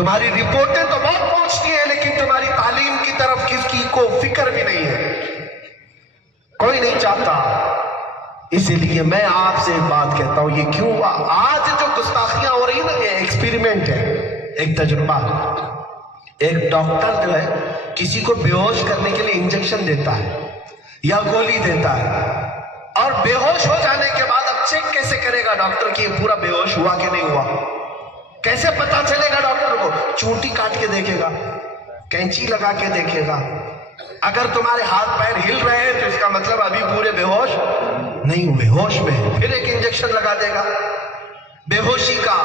تمہاری رپورٹیں تو بہت پہنچتی ہیں لیکن تمہاری تعلیم کی طرف کسی کو فکر بھی نہیں ہے، کوئی نہیں چاہتا۔ اسی لیے میں آپ سے ایک بات کہتا ہوں، یہ کیوں آج جو گستاخیاں ہو رہی ہیں نا، یہ ایکسپیریمنٹ ہے، ایک تجربہ۔ ایک ڈاکٹر جو ہے کسی کو بے ہوش کرنے کے لیے انجیکشن دیتا ہے یا گولی دیتا ہے، اور بے ہوش ہو جانے کے بعد اب چیک کیسے کرے گا ڈاکٹر کہ یہ پورا بے ہوش ہوا کہ نہیں ہوا؟ کیسے پتا چلے گا ڈاکٹر کو؟ چونٹی کاٹ کے دیکھے گا، کینچی لگا کے دیکھے گا۔ اگر تمہارے ہاتھ پیر ہل رہے ہیں تو اس کا مطلب ابھی پورے بے ہوش نہیں ہوئے، ہوش میں ہے۔ پھر ایک انجیکشن لگا دے گا بے ہوشی کا،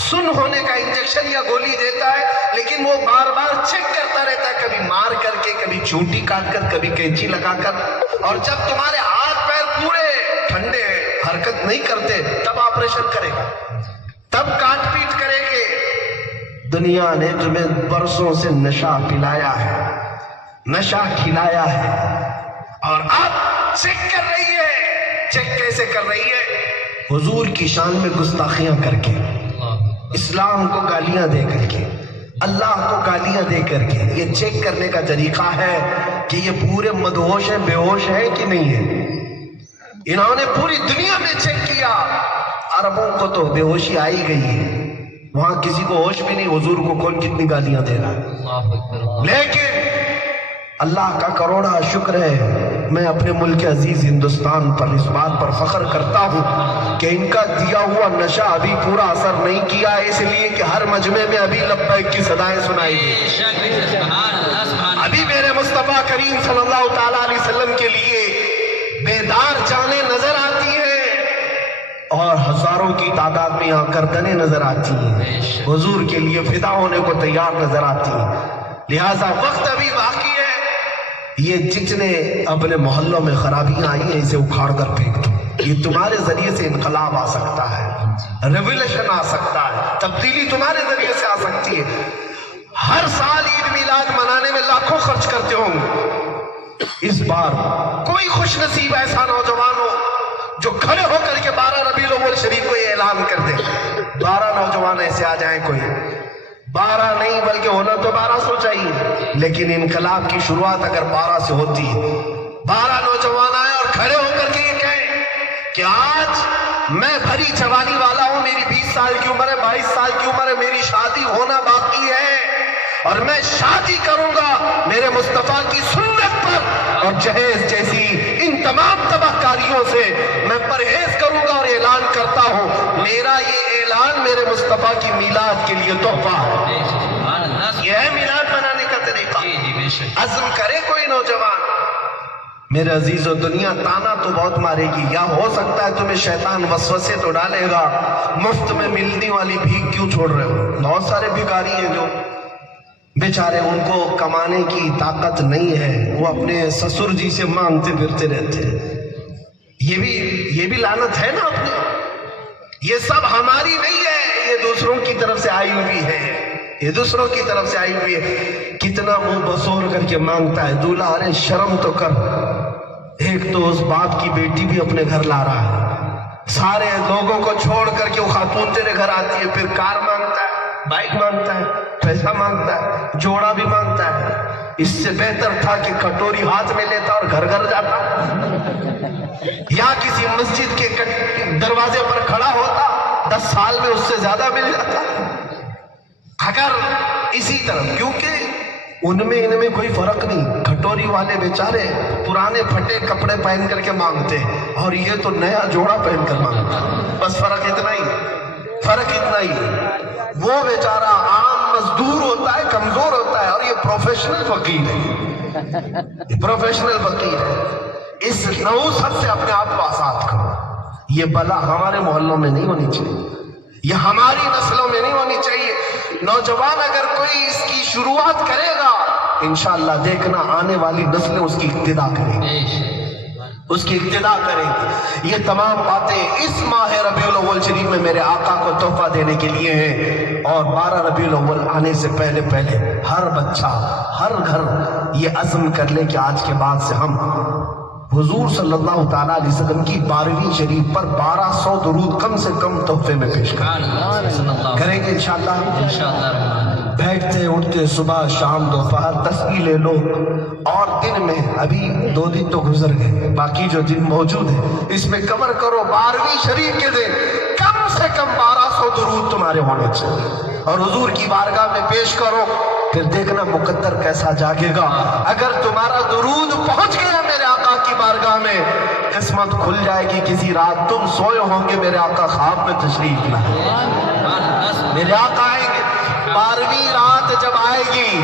سن ہونے کا انجیکشن یا گولی دیتا ہے، لیکن وہ بار بار چیک کرتا رہتا ہے، کبھی مار کر کے، کبھی چونٹی کاٹ کر، کبھی کینچی لگا کر۔ اور جب تمہارے ہاتھ پیر پورے ٹھنڈے ہیں، حرکت نہیں کرتے، تب آپریشن کرے گا، تب کاٹ پیٹ کرے گے۔ دنیا نے تمہیں برسوں سے نشہ پلایا ہے، نشہ کھلایا ہے، اور اب چیک کر رہی ہے۔ چیک کیسے کر رہی ہے؟ حضور کی شان میں گستاخیاں کر کے، اسلام کو گالیاں دے کر کے، اللہ کو گالیاں دے کر کے۔ یہ چیک کرنے کا طریقہ ہے کہ یہ پورے مدہوش ہیں، بے ہوش ہیں کہ نہیں ہے۔ انہوں نے پوری دنیا میں چیک کیا، عربوں کو تو بے ہوشی آئی گئی ہے، وہاں کسی کو ہوش بھی نہیں، حضور کو کون کتنی گالیاں دے رہا ہے۔ لیکن اللہ کا کروڑا شکر ہے، میں اپنے ملک عزیز ہندوستان پر اس بات پر فخر کرتا ہوں کہ ان کا دیا ہوا نشہ ابھی پورا اثر نہیں کیا ہے، اس لیے کہ ہر مجمع میں ابھی لبیک کی صدائیں سنائی دی۔ ابھی میرے مصطفیٰ کریم صلی اللہ تعالیٰ علیہ وسلم کے لیے بیدار جانیں نظر آتی ہیں، اور ہزاروں کی تعداد میں یہاں گردنیں نظر آتی ہیں، حضور کے لیے فدا ہونے کو تیار نظر آتی ہیں۔ لہٰذا وقت ابھی باقی ہے، یہ جتنے اپنے محلوں میں خرابیاں آئی ہیں اسے اکھاڑ کر پھینک دو۔ یہ تمہارے ذریعے سے انقلاب آ سکتا ہے، ریولیوشن آ سکتا ہے، تبدیلی تمہارے ذریعے سے آ سکتی ہے۔ ہر سال عید میلاد منانے میں لاکھوں خرچ کرتے ہوں گے، اس بار کوئی خوش نصیب ایسا نوجوان ہو جو کھڑے ہو کر کے 12 ربیع الاول شریف کو یہ اعلان کر دے۔ 12 نوجوان ایسے آ جائیں، کوئی 12 نہیں بلکہ ہونا تو 1200 چاہیے، لیکن انقلاب کی شروعات اگر 12 سے ہوتی ہے، 12 نوجوان آئے اور کھڑے ہو کر کے یہ کہیں کہ آج میں بھری جوانی والا ہوں، میری 20 سال کی عمر ہے، 22 سال کی عمر ہے، میری شادی ہونا باقی ہے، اور میں شادی کروں گا میرے مصطفیٰ کی سنت پر، اور جہیز جیسی ان تمام تباہ کاریوں سے میں پرہیز کروں گا، اور اعلان کرتا ہوں میرا یہ اعلان میرے مصطفیٰ کی میلاد کے لیے تحفہ ہے۔ یہ ہے میلاد منانے کا طریقہ۔ عزم کرے کوئی نوجوان۔ میرے عزیزو، دنیا تانا تو بہت مارے گی، یا ہو سکتا ہے تمہیں شیطان وسوسے تو ڈالے گا، مفت میں ملنے والی بھیک کیوں چھوڑ رہے ہو؟ بہت سارے بھکاری ہیں جو بیچارے ان کو کمانے کی طاقت نہیں ہے، وہ اپنے سسر جی سے مانگتے پھرتے رہتے ہیں۔ یہ بھی لعنت ہے نا اپنی، یہ سب ہماری نہیں ہے، یہ دوسروں کی طرف سے آئی ہوئی ہے، یہ دوسروں کی طرف سے آئی ہوئی ہے۔ کتنا منہ بسور کر کے مانگتا ہے دولہا، ارے شرم تو کر، ایک تو اس باپ کی بیٹی بھی اپنے گھر لا رہا ہے، سارے لوگوں کو چھوڑ کر کے وہ خاتون تیرے گھر آتی ہے، پھر کار مانگتا ہے، بائک مانگتا ہے، پیسہ مانگتا ہے، جوڑا بھی مانگتا ہے۔ اس سے بہتر تھا کہ کٹوری ہاتھ میں لیتا اور گھر گھر جاتا، یا کسی مسجد کے دروازے پر کھڑا ہوتا، 10 سال میں اس سے زیادہ مل جاتا۔ اگر اسی طرح، کیونکہ ان میں کوئی فرق نہیں، کھٹوری والے بیچارے پرانے پھٹے کپڑے پہن کر کے مانگتے، اور یہ تو نیا جوڑا پہن کر مانگتا، بس فرق اتنا ہی، فرق اتنا ہی۔ وہ بیچارہ عام مزدور ہوتا ہے، کمزور ہوتا ہے، اور یہ پروفیشنل فقیر ہے، یہ پروفیشنل فقیر ہے۔ اس نحوست سے اپنے آپ کو آزاد کرو۔ یہ بلا ہمارے محلوں میں نہیں ہونی چاہیے، یہ ہماری نسلوں میں نہیں ہونی چاہیے۔ نوجوان اگر کوئی اس کی شروعات کرے گا، انشاءاللہ دیکھنا آنے والی نسلیں اس کی اقتدا کریں گی، اس کی اقتدا کریں گی۔ یہ تمام باتیں اس ماہ ربیع الاول شریف میں میرے آقا کو تحفہ دینے کے لیے ہیں، اور 12 ربیع الاول آنے سے پہلے پہلے ہر بچہ، ہر گھر یہ عزم کر لے کہ آج کے بعد سے ہم حضور صلی اللہ تعالیٰ علیہ وسلم کی 12ویں شریف پر 1200 درود کم سے کم تحفے میں پیش کریں گے انشاءاللہ۔ بیٹھتے اٹھتے صبح شام دوپہر 10 بھی لے لو، اور دن میں ابھی 2 دن تو گزر گئے، باقی جو دن موجود ہے اس میں کور کرو 12ویں شریف کے دن کم سے کم 1200 درود تمہارے ہونے چاہیے، اور حضور کی بارگاہ میں پیش کرو، پھر دیکھنا مقدر کیسا جاگے گا۔ اگر تمہارا درود پہنچ گیا میرے آقا کی بارگاہ میں، قسمت کھل جائے گی۔ کسی رات تم سوئے ہوں گے، میرے آقا خواب میں تشریف لائے، میرے آقا آئیں گے۔ 12ویں رات جب آئے گی،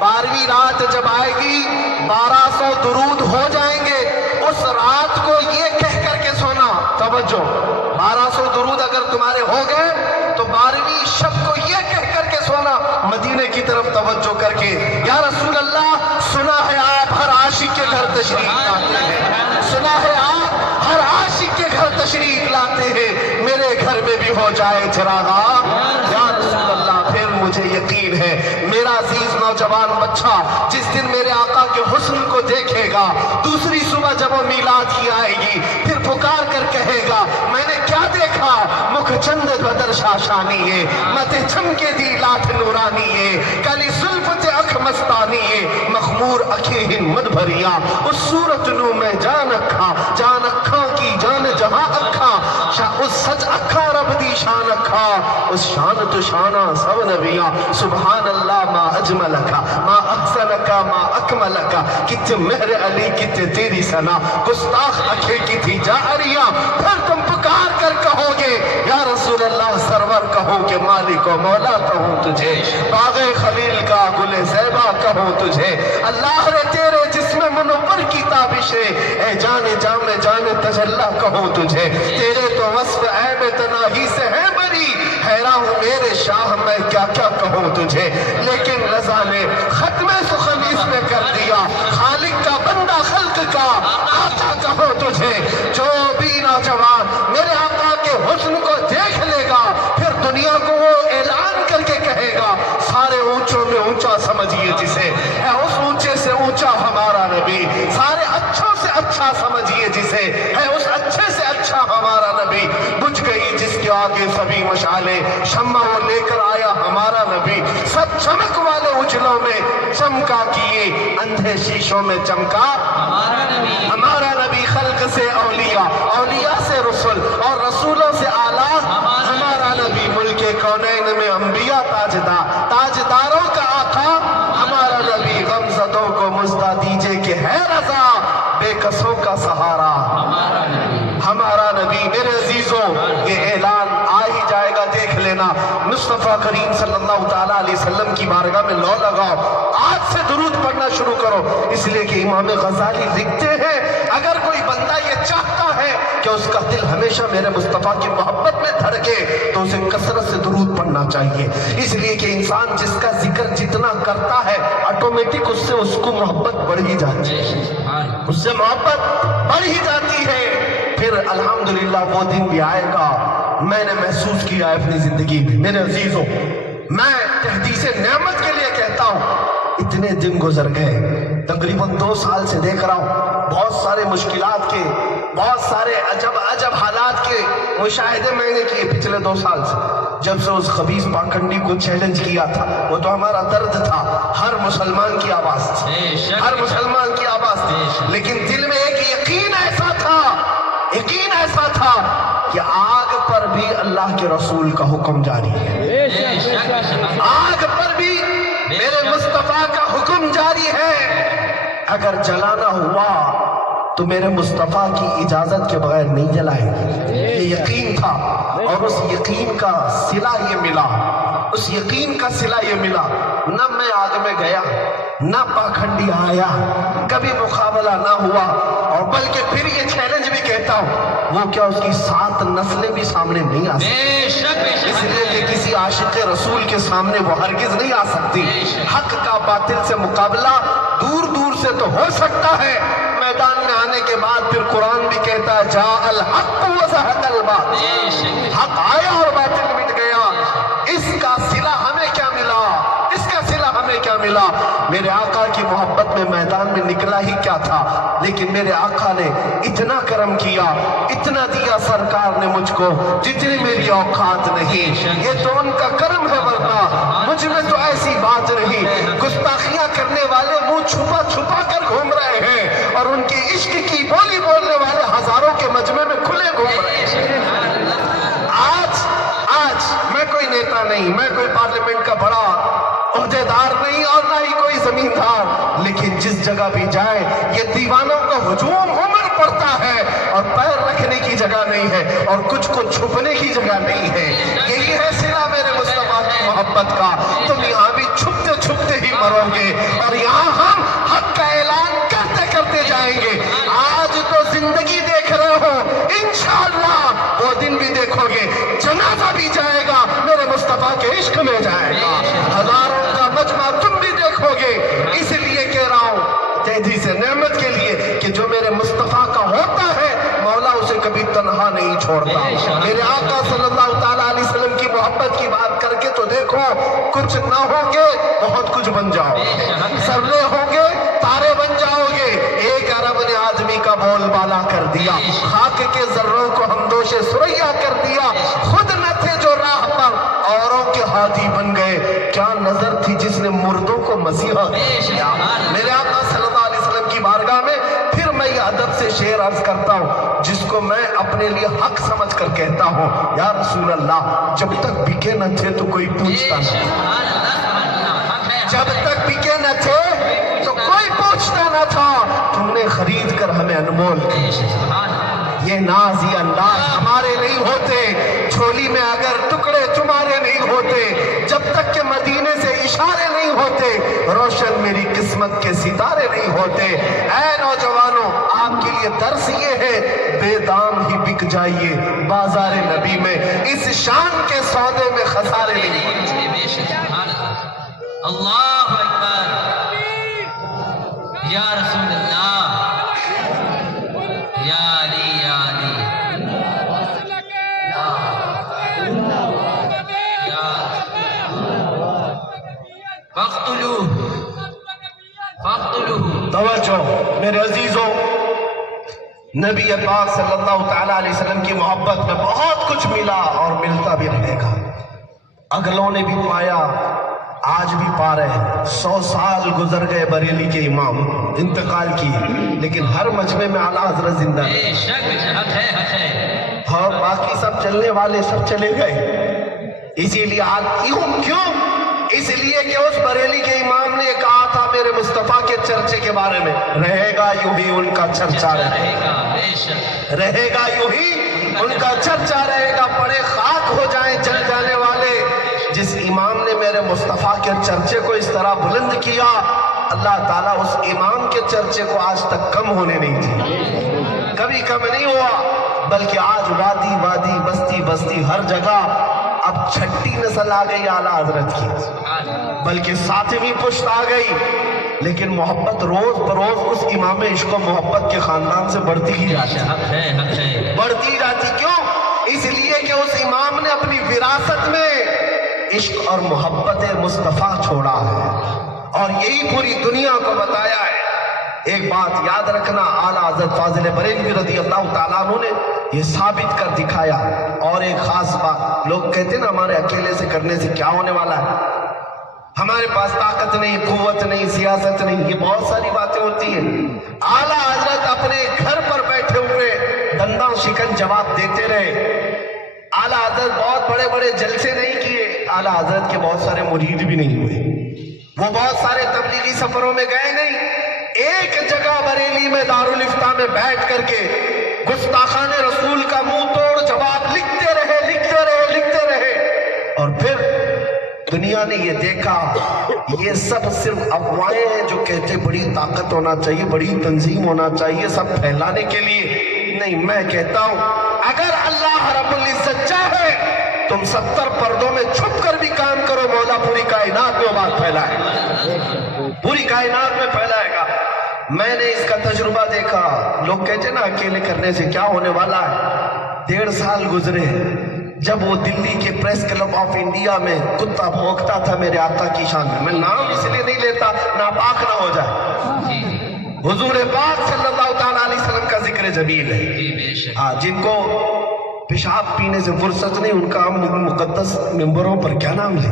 12ویں رات جب آئے گی 1200 درود ہو جائیں گے۔ اس رات کو یہ کہہ کر کے سونا، توجہ، 1200 درود اگر تمہارے ہو گئے تو 12ویں شب کو یہ کہہ کر کے سونا، مدینے کی طرف توجہ کر کے، یا رسول اللہ سنا ہے آپ ہر عاشق کے گھر تشریف لاتے ہیں، سنا ہے آپ ہر عاشق کے گھر تشریف لاتے ہیں، میرے گھر میں بھی ہو جائے چراغا یا رسول اللہ۔ پھر مجھے یقین ہے میرا عزیز نوجوان بچہ جس دن میرے آقا کے حسن کو دیکھے گا، دوسری صبح جب وہ میلاد کی آئے گی، پھر پکار کر کہے گا میں نے کیا دیکھا، مکھ چند بدر شاشانی ہے، مت چمکے دی لاٹھ نورانی ہے، کلی زلفت اکھ مستانی ہے، مخمور اکھیں ہن مد بھریا، اس صورت نو میں جان اکھا، جان اکھاں کی جان جہاں اکھا، اس سچ اکھا رب دی شان اکھا، اس شان تو شانہ سب نبیاں، سبحان اللہ ما اجملکا ما احسنکا ما اکملکا، کت مہر علی کت تیری سنا، گستاخ اکھے کی تھی جاریاں۔ پھر تم پکار کر کہو گے یا رسول اللہ سرور کہو کہ مالک و مولا کہوں تجھے، باغ خلیل کا گل زیبا کہوں تجھے، اللہ رے تیرے جسم منور کی تابشیں، اے جان جام جان تجلا کہوں تجھے، تیرے تو وصف عیب تناہی سے ہے بری، حیران ہوں میرے شاہ میں کیا کیا کہوں تجھے، لیکن رضا نے ختم سخن اس میں کر دیا، خالق کا بندہ خلق کا آقا کہوں تجھے۔ جو بھی نوجوان میرے آقا کے حسن کو دیکھ لے گا، پھر دنیا کو وہ اعلان کر کے کہے گا، سارے اونچوں میں اونچا سمجھیے جسے، ہے اس اونچے سے اونچا ہمارا نبی، سارے اچھوں سے اچھا سمجھیے جسے، ہے اس اچھے سے اچھا ہمارا نبی، بجھ گئی جس کے آگے سبھی مشعلیں، شمع وہ لے کر آیا ہمارا نبی، سب چمک والے اجلوں میں چمکا کیے، اندھے شیشوں میں چمکا ہمارا نبی، خلق سے اولیاء، اولیاء سے رسول، اور رسولوں سے اعلیٰ ہمارا نبی، ملک کونین میں انبیاء تاجدار، تاجداروں کا آقا ہمارا نبی، غمزدوں کو مژدہ دیجئے کہ ہے رضا، بے کسوں کا سہارا ہمارا نبی۔ میرے عزیزوں یہ اعلان آ ہی جائے گا، دیکھ لینا، مصطفیٰ کریم صلی اللہ تعالیٰ علیہ وسلم کی بارگاہ میں لو لگاؤ، آج سے درود پڑھنا شروع کرو، اس لیے کہ امام غزالی لکھتے ہیں اگر کوئی بندہ یہ چاہتا ہے کہ اس کا دل ہمیشہ میرے مصطفیٰ کی محبت میں دھڑکے تو اسے کثرت سے درود پڑھنا چاہیے، اس لیے کہ انسان جس کا ذکر جتنا کرتا ہے آٹومیٹک اس کو محبت بڑھ ہی جاتی ہے، اس سے محبت بڑھ ہی جاتی ہے۔ پھر الحمدللہ وہ دن بھی آئے گا، میں نے محسوس کیا ہے اپنی زندگی میں۔ میرے عزیزوں میں تحدیث نعمت کے لیے کہتا ہوں، اتنے دن گزر گئے، تقریباً 2 سال سے دیکھ رہا ہوں، بہت سارے مشکلات کے، بہت سارے عجب حالات کے مشاہدے میں نے کیے پچھلے 2 سال سے، جب سے اس خبیث پاکنڈی کو چیلنج کیا تھا، وہ تو ہمارا درد تھا، ہر مسلمان کی آواز تھی، ہر مسلمان کی آواز تھی، لیکن دل میں ایک یقین ایسا تھا کہ آگ پر بھی اللہ کے رسول کا حکم جاری ہے، آگ پر بھی میرے مصطفیٰ کا حکم جاری ہے، اگر جلانا ہوا تو میرے مصطفیٰ کی اجازت کے بغیر نہیں جلائیں گے، یہ یقین تھا، اور اس یقین کا صلہ یہ ملا، اس یقین کا صلہ یہ ملا، نہ میں آگ میں گیا، نہ پاکھنڈی آیا، کبھی مقابلہ نہ ہوا، اور بلکہ پھر یہ چیلنج بھی کہتا ہوں، وہ کیا اس کی 7 نسلیں بھی سامنے نہیں آ سکتی، اس لیے کہ کسی عاشق رسول کے سامنے وہ ہرگز نہیں آ سکتی، حق کا باطل سے مقابلہ دور دور سے تو ہو سکتا ہے، میدان میں آنے کے بعد پھر قرآن بھی کہتا ہے جاء الحق وزہق الباطل، حق آیا اور باطل مٹ گیا۔ اس کا صلہ ہمیں کیا ملا، اس کا صلہ ہمیں کیا ملا؟ میرے آقا کی محبت میں میدان میں نکلا ہی کیا تھا، لیکن میرے آقا نے اتنا کرم کیا، اتنا دیا سرکار نے مجھ کو جتنی میری اوقات نہیں، یہ تو ان کا کرم ہے، ورنہ مجھ میں تو ایسی چھپا چھپا کر گھوم رہے ہیں اور ان کی عشق کی بولی بولنے والے ہزاروں کے مجمع میں کھلے گھوم رہے ہیں۔ آج میں کوئی نیتا نہیں، میں کوئی پارلیمنٹ کا بڑا عہدیدار نہیں اور نہ ہی کوئی زمیندار، لیکن جس جگہ بھی جائے یہ دیوانوں کا ہجوم عمر پڑتا ہے اور پیر رکھنے کی جگہ نہیں ہے اور کچھ کو چھپنے کی جگہ نہیں ہے۔ یہی ہے صلہ میرے مصطفیٰ کی محبت کا۔ تم یہاں بھی چھپتے چھپتے ہی مرو گے اور یہاں ہم حق کا اعلان کرتے کرتے جائیں گے۔ آج تو زندگی دیکھ رہے ہو، انشاءاللہ وہ دن بھی دیکھو گے، جنازہ بھی جائے گا میرے مصطفیٰ کے عشق میں جائے گا، ہزاروں کا مجمع تم بھی دیکھو گے۔ اس لیے کہہ رہا ہوں تیزی سے نعمت کے لیے کہ جو میرے مصطفیٰ کا ہوتا ہے مولا اسے کبھی تنہا نہیں چھوڑتا۔ میرے آقا صلی اللہ تعالیٰ علیہ وسلم کی محبت کی بات کر کے تو دیکھو، کچھ نہ ہوگے بہت کچھ بن جاؤ، ذرے ہوگے تارے بن جاؤ گے۔ ایک عرب نے آدمی کا بول بالا کر دیا، خاک کے ذروں کو ہمدوش سریا کر دیا، خود نہ تھے جو راہ پر اوروں کے ہادی بن گئے۔ کیا نظر تھی جس نے مردوں کو مسیحا کیا۔ میرے آقا صلی اللہ علیہ وسلم کی بارگاہ میں پھر میں یہ ادب سے شعر عرض کرتا ہوں جس کو میں اپنے لیے حق سمجھ کر کہتا ہوں، یا رسول اللہ جب تک بکے نہ تھے تو کوئی پوچھتا نہیں، جب تک بکے نہ تھے تو کوئی پوچھتا نہ تھا، تم نے خرید کر ہمیں انمول کیا۔ یہ ناز یہ انداز ہمارے نہیں ہوتے، جھولی میں اگر ٹکڑے تمہارے نہیں ہوتے، جب تک کہ مدینے سے اشارے نہیں ہوتے، روشن میری قسمت کے ستارے نہیں ہوتے۔ اے نوجوانوں، آپ کے لیے درس یہ ہے، بے دام ہی بک جائیے بازار نبی میں، اس شان کے سودے میں خسارے نہیں ہوتے۔ اللہ اکبر، یا رسول اللہ، یا علی یا علی، فاقتلوہ فاقتلوہ۔ توجہ میرے عزیزوں، نبی پاک صلی اللہ تعالیٰ علیہ وسلم کی محبت میں بہت کچھ ملا اور ملتا بھی رہے گا۔ اگلوں نے بھی پایا، آج بھی پا رہے ہیں۔ 100 سال گزر گئے بریلی کے امام انتقال کی، لیکن ہر مجمع میں اعلیٰ حضرت زندہ ہے۔ بے شک حق ہے، حق ہے۔ اور باقی سب چلنے والے سب چلے گئے۔ اسی لیے آج کیوں؟ اس لیے کہ اس بریلی کے امام نے کہا تھا میرے مصطفیٰ کے چرچے کے بارے میں، رہے گا یوں ہی ان کا چرچا رہے گا، بے شک رہے گا یوں ہی ان کا چرچا رہے گا، پڑے خاک ہو جائیں جل جانے والے۔ جس امام نے میرے مصطفیٰ کے چرچے کو اس طرح بلند کیا، اللہ تعالیٰ اس امام کے چرچے کو آج تک کم ہونے نہیں دی، کبھی کم نہیں ہوا، بلکہ آج وادی وادی بستی بستی ہر جگہ اب چھٹی نسل آ گئی اعلیٰ حضرت کی، بلکہ ساتویں پشت آ گئی، لیکن محبت روز بروز اس امام عشق و محبت کے خاندان سے بڑھتی ہی جاتی، حق ہے، حق ہے۔ بڑھتی جاتی۔ کیوں؟ اس لیے کہ اس امام نے اپنی وراثت میں عشق اور محبت مصطفیٰ چھوڑا ہے اور یہی پوری دنیا کو بتایا ہے۔ ایک بات یاد رکھنا، اعلیٰ حضرت فاضل بریلوی رضی اللہ تعالیٰ عنہ نے یہ ثابت کر دکھایا۔ اور ایک خاص بات، لوگ کہتے ہیں نا ہمارے اکیلے سے کرنے سے کیا ہونے والا ہے، ہمارے پاس طاقت نہیں، قوت نہیں، سیاست نہیں، یہ بہت ساری باتیں ہوتی ہیں۔ اعلیٰ حضرت اپنے گھر پر بیٹھے ہوئے دنداں شکن جواب دیتے رہے۔ اعلیٰ حضرت بہت بڑے بڑے جلسے نہیں کیے، اعلیٰ حضرت کے بہت سارے مرید بھی نہیں ہوئے، وہ بہت سارے تبلیغی سفروں میں گئے نہیں، ایک جگہ بریلی میں دارالافتاء میں بیٹھ کر کے گستاخان رسول کا منہ توڑ جواب لکھتے رہے لکھتے رہے لکھتے رہے۔ اور پھر دنیا نے یہ دیکھا یہ سب صرف افواہیں ہیں جو کہتے بڑی طاقت ہونا چاہیے، بڑی تنظیم ہونا چاہیے، سب پھیلانے کے لیے نہیں۔ میں کہتا ہوں اگر اللہ رب العزت چاہے تم 70 پردوں میں چھپ کر بھی کام کرو، مولا پوری کائنات میں بات پھیلائے گا، پوری کائنات میں پھیلائے گا۔ میں نے اس کا تجربہ دیکھا، لوگ کہتے ہیں نا اکیلے کرنے سے کیا ہونے والا ہے۔ 1.5 سال گزرے جب وہ دلی کے پریس کلب آف انڈیا میں کتا بھونکتا تھا میرے آقا کی شان میں نام اس لیے نہیں لیتا ناپاک نہ ہو جائے، حضور پاک صلی اللہ تعالیٰ علیہ وسلم کا ذکر جمیل ہے۔ جن کو پیشاب پینے سے فرصت نہیں، ان کا ہم مقدس ممبروں پر کیا نام لیں۔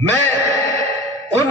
میں ان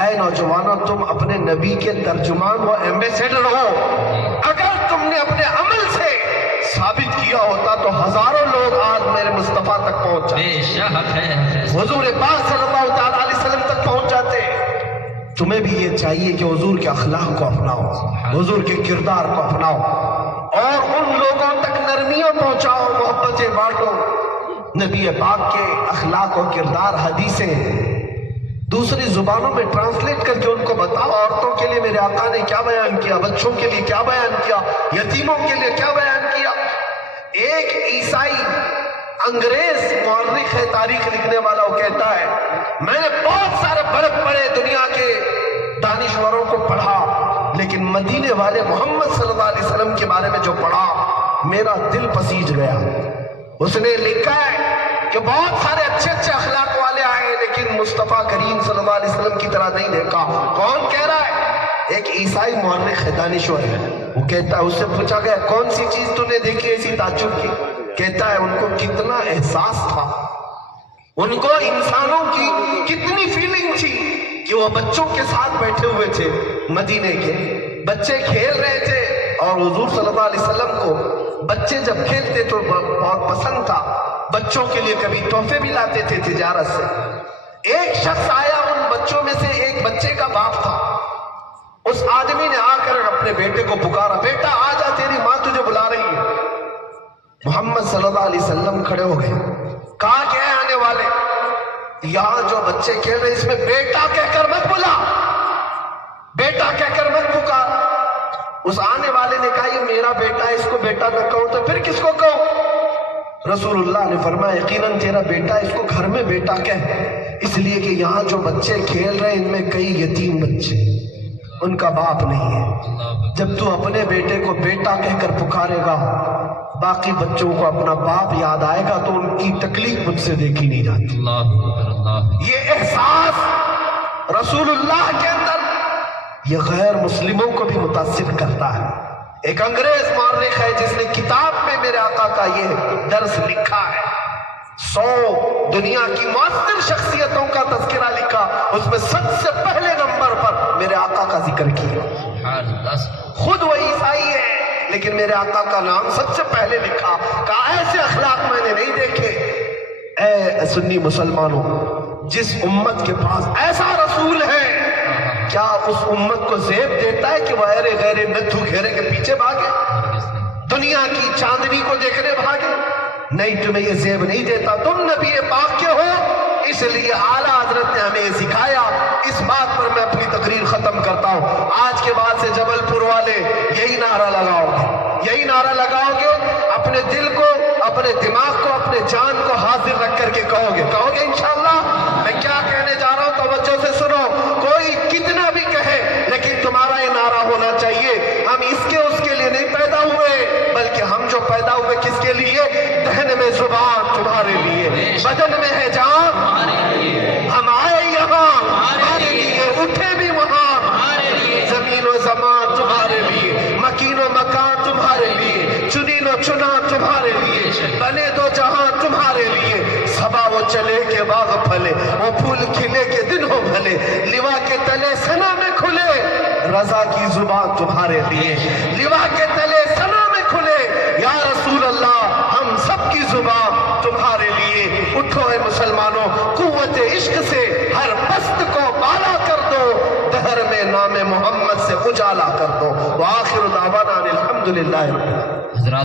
اے نوجوانوں تم اپنے نبی کے ترجمان و ایمبیسیڈر ہو. اگر تم نے اپنے عمل سے ثابت کیا ہوتا تو ہزاروں لوگ آج میرے مصطفیٰ تک پہنچ جاتے, بے شک ہے. حضور پاک صلی اللہ تعالیٰ علیہ وسلم تک پہنچ جاتے. تمہیں بھی یہ چاہیے کہ حضور کے اخلاق کو اپناؤ, حضور کے کردار کو اپناؤ, اور ان لوگوں تک نرمیوں پہنچاؤ, محبتیں بانٹو. نبی پاک کے اخلاق و کردار حدیثیں دوسری زبانوں میں ٹرانسلیٹ کر کے ان کو بتاؤ. عورتوں کے لیے میرے آقا نے کیا بیان کیا, بچوں کے لیے کیا بیان کیا, یتیموں کے لیے کیا بیان کیا. ایک عیسائی انگریز مورخ ہے, تاریخ لکھنے والا, وہ کہتا ہے میں نے بہت سارے بڑے بڑے دنیا کے دانشوروں کو پڑھا, لیکن مدینے والے محمد صلی اللہ علیہ وسلم کے بارے میں جو پڑھا میرا دل پسیج گیا. اس نے لکھا ہے کہ بہت سارے اچھے اچھے اخلاق والے آئے لیکن مصطفیٰ کریم صلی اللہ علیہ وسلم کی طرح نہیں دیکھا. کون کہہ رہا ہے؟ ایک عیسائی مورخ دانشور ہے. وہ کہتا ہے, اس سے پوچھا گیا کون سی چیز تو نے دیکھی ایسی تعجب کی؟ کہتا ہے ان کو کتنا احساس تھا, ان کو انسانوں کی کتنی فیلنگ تھی کہ وہ بچوں کے ساتھ بیٹھے ہوئے تھے. مدینے کے بچے کھیل رہے تھے اور حضور صلی اللہ علیہ وسلم کو بچے جب کھیلتے تو بہت پسند تھا. بچوں کے لیے کبھی تحفے بھی لاتے تھے تجارت سے. ایک شخص آیا, ان بچوں میں سے ایک بچے کا باپ تھا. اس آدمی نے آ کر اپنے بیٹے کو پکارا, بیٹا آ جا, تیری ماں تجھے بلا رہی ہے. محمد صلی اللہ علیہ وسلم کھڑے ہو گئے. کہا کیا ہے آنے والے, یہاں جو بچے کھیل رہے اس میں بیٹا کہہ کر مت بلا, بیٹا کہہ کر مت پکار. اس آنے والے نے کہا یہ میرا بیٹا ہے, اس کو بیٹا نہ کہو تو پھر کس کو کہو؟ رسول اللہ نے فرمایا یقیناً تیرا بیٹا, اس کو گھر میں بیٹا کہہ, اس لیے کہ یہاں جو بچے کھیل رہے ان میں کئی یتیم بچے, ان کا باپ نہیں ہے. جب تو اپنے بیٹے کو بیٹا کہہ کر پکارے گا باقی بچوں کو اپنا باپ یاد آئے گا تو ان کی تکلیف مجھ سے دیکھی نہیں جاتی. یہ احساس رسول اللہ کے اندر یہ غیر مسلموں کو بھی متاثر کرتا ہے. ایک انگریز مورخ ہے جس نے کتاب میں میرے آقا کا یہ درس لکھا ہے. 100 دنیا کی مؤثر شخصیتوں کا تذکرہ لکھا, اس میں سب سے پہلے نمبر پر میرے آقا کا ذکر کیا. خود وہ عیسائی ہے لیکن میرے آقا کا نام سب سے پہلے لکھا. کہا ایسے اخلاق میں نے نہیں دیکھے. اے سنی مسلمانوں, جس امت کے پاس ایسا رسول ہے کیا اس امت کو زیب دیتا ہے کہ وہ ایرے غیرے ندھو گھیرے کے پیچھے بھاگے, دنیا کی چاندنی کو دیکھنے بھاگے؟ نہیں, تمہیں یہ زیب نہیں دیتا. تم نبی پاک کے ہو, اس لیے اعلیٰ حضرت نے ہمیں یہ سکھایا. اس بات پر میں اپنی تقریر ختم کرتا ہوں. آج کے بعد سے جبل پور والے یہی نعرہ لگاؤ گے, یہی نعرہ لگاؤ گے, اپنے دل کو, اپنے دماغ کو, اپنے جان کو حاضر رکھ کر کے کہو گے انشاءاللہ. میں کیا کہنے جا رہا ہوں توجہ سے سنو. کوئی کتنا بھی کہے لیکن تمہارا یہ نعرہ ہونا چاہیے. ہم اس کے لیے نہیں پیدا ہوئے, بلکہ ہم جو پیدا ہوئے کس کے لیے؟ دہن میں زبان تمہارے لیے, بدن میں ہے جان ہم آئے یہاں تمہارے لیے, اٹھے بھی وہاں زمین و زمان تمہارے لیے, مکین و مکان تمہارے لیے, چنین و چنا تمہارے لیے, بنے دو جہاں تمہارے لیے. صبا وہ چلے کے باغ پھلے, وہ پھول کھلے کے دن ہو بھلے, لیوا کے تلے سنا میں کھلے, رضا کی زبان تمہارے لیے, لیوا کے تلے سنا میں کھلے. یا رسول اللہ ہم سب کی زبان تمہارے لیے. اٹھو اے مسلمانوں, قوت عشق سے ہر پست کو بالا کر دو, دہر میں نام محمد سے اجالا کر دو. وآخر دعوانا الحمدللہ رب العالمین.